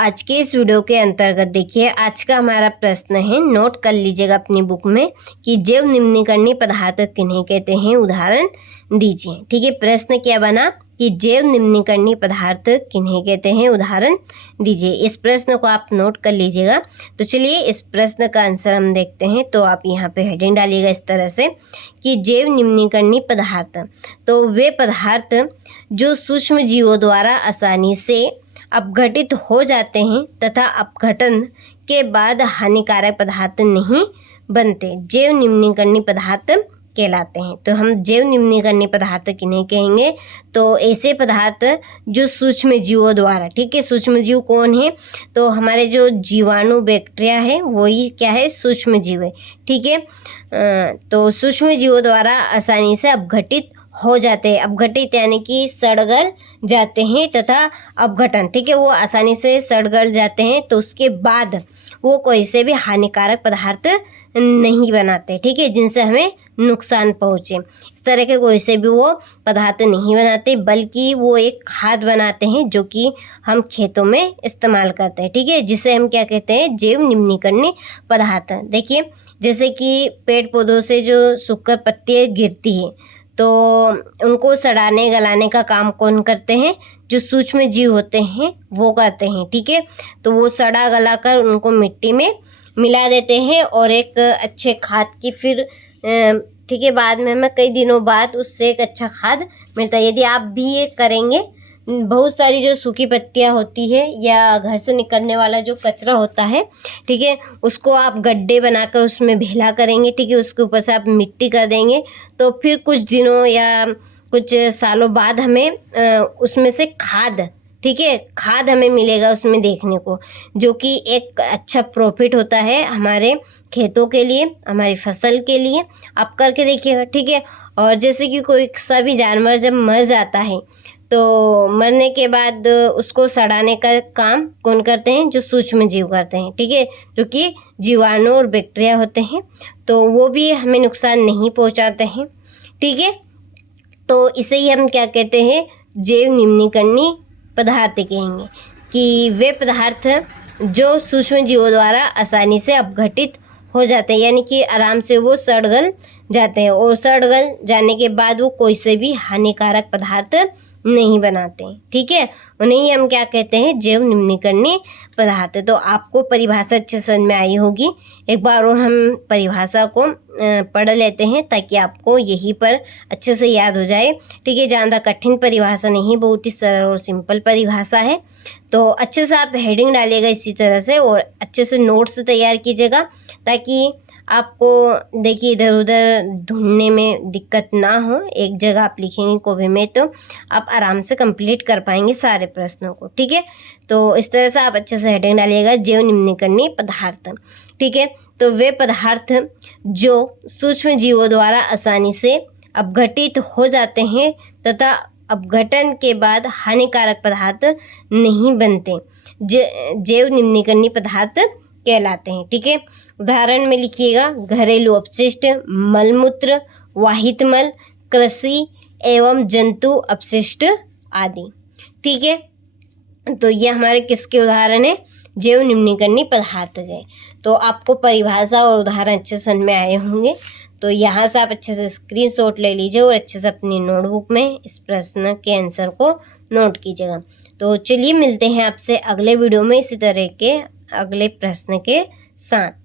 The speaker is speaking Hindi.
आज के इस वीडियो के अंतर्गत देखिए, आज का हमारा प्रश्न है, नोट कर लीजिएगा अपनी बुक में कि जैव निम्नीकरणीय पदार्थ किन्हें कहते हैं, उदाहरण दीजिए। ठीक है, प्रश्न क्या बना कि जैव निम्नीकरणीय पदार्थ किन्हें कहते हैं, उदाहरण दीजिए। इस प्रश्न को आप नोट कर लीजिएगा। तो चलिए इस प्रश्न का आंसर हम देखते हैं। तो आप यहाँ पे हेडिंग डालिएगा इस तरह से कि जैव निम्नीकरणीय पदार्थ, तो वे पदार्थ जो सूक्ष्म जीवों द्वारा आसानी से अपघटित हो जाते हैं तथा अपघटन के बाद हानिकारक पदार्थ नहीं बनते, जैव निम्नीकरणीय पदार्थ कहलाते हैं। तो हम जैव निम्नीकरणीय पदार्थ किन्हें कहेंगे, तो ऐसे पदार्थ जो सूक्ष्म जीवों द्वारा, ठीक है, सूक्ष्म जीव कौन है, तो हमारे जो जीवाणु बैक्टीरिया है वही क्या है, सूक्ष्म जीव है। ठीक है, तो सूक्ष्म जीवों द्वारा आसानी से अपघटित हो जाते हैं। अपघटित यानी कि सड़ गल जाते हैं तथा अपघटन, ठीक है, वो आसानी से सड़ गल जाते हैं, तो उसके बाद वो कोई से भी हानिकारक पदार्थ नहीं बनाते, ठीक है, जिनसे हमें नुकसान पहुँचे। इस तरह के कोई से भी वो पदार्थ नहीं बनाते, बल्कि वो एक खाद बनाते हैं जो कि हम खेतों में इस्तेमाल करते हैं। ठीक है, जिसे हम क्या कहते हैं, जैव निम्नीकरणीय पदार्थ। देखिए, जैसे कि पेड़ पौधों से जो सूखकर पत्तियाँ गिरती है, तो उनको सड़ाने गलाने का काम कौन करते हैं, जो सूक्ष्म जीव होते हैं वो करते हैं। ठीक है, तो वो सड़ा गला कर उनको मिट्टी में मिला देते हैं और एक अच्छे खाद की फिर ठीक है, बाद में हमें कई दिनों बाद उससे एक अच्छा खाद मिलता है। यदि आप भी ये करेंगे, बहुत सारी जो सूखी पत्तियां होती है या घर से निकलने वाला जो कचरा होता है, ठीक है, उसको आप गड्ढे बनाकर उसमें भेला करेंगे, ठीक है, उसके ऊपर से आप मिट्टी कर देंगे, तो फिर कुछ दिनों या कुछ सालों बाद हमें उसमें से खाद, ठीक है, खाद हमें मिलेगा उसमें देखने को, जो कि एक अच्छा प्रॉफिट होता है हमारे खेतों के लिए, हमारी फसल के लिए। आप करके देखिएगा। ठीक है, और जैसे कि कोई सा भी जानवर जब मर जाता है, तो मरने के बाद उसको सड़ाने का काम कौन करते हैं, जो सूक्ष्म जीव करते हैं। ठीक है, जो कि जीवाणु और बैक्टीरिया होते हैं, तो वो भी हमें नुकसान नहीं पहुंचाते हैं। ठीक है, तो इसे ही हम क्या कहते हैं, जैव निम्नीकरणीय पदार्थ कहेंगे, कि वे पदार्थ जो सूक्ष्म जीवों द्वारा आसानी से अपघटित हो जाते हैं, यानी कि आराम से वो सड़ गल जाते हैं, और सड़ गल जाने के बाद वो कोई से भी हानिकारक पदार्थ नहीं बनाते। ठीक है, उन्हें हम क्या कहते हैं, जैव निम्नीकरणीय पदार्थ। तो आपको परिभाषा अच्छे समझ में आई होगी। एक बार और हम परिभाषा को पढ़ लेते हैं ताकि आपको यहीं पर अच्छे से याद हो जाए। ठीक है, ज़्यादा कठिन परिभाषा नहीं, बहुत ही सरल और सिंपल परिभाषा है। तो अच्छे से आप हेडिंग डालिएगा इसी तरह से, और अच्छे से नोट्स तैयार कीजिएगा ताकि आपको देखिए इधर उधर ढूंढने में दिक्कत ना हो। एक जगह आप लिखेंगे कॉपी में, तो आप आराम से कंप्लीट कर पाएंगे सारे प्रश्नों को। ठीक है, तो इस तरह से आप अच्छे से हेडिंग डालिएगा, जैव निम्नीकरणीय पदार्थ। ठीक है, तो वे पदार्थ जो सूक्ष्म जीवों द्वारा आसानी से अपघटित हो जाते हैं तथा अपघटन के बाद हानिकारक पदार्थ नहीं बनते, जैव निम्नीकरणीय पदार्थ कहलाते हैं। ठीक है, उदाहरण में लिखिएगा, घरेलू अपशिष्ट, मलमूत्र, वाहित मल, कृषि एवं जंतु अपशिष्ट आदि। ठीक है, तो ये हमारे किसके उदाहरण है, जैव निम्नीकरणीय पदार्थ गए। तो आपको परिभाषा और उदाहरण अच्छे से समझ में आए होंगे। तो यहाँ से आप अच्छे से स्क्रीनशॉट ले लीजिए और अच्छे से अपनी नोटबुक में इस प्रश्न के आंसर को नोट कीजिएगा। तो चलिए मिलते हैं आपसे अगले वीडियो में इसी तरह के अगले प्रश्न के साथ।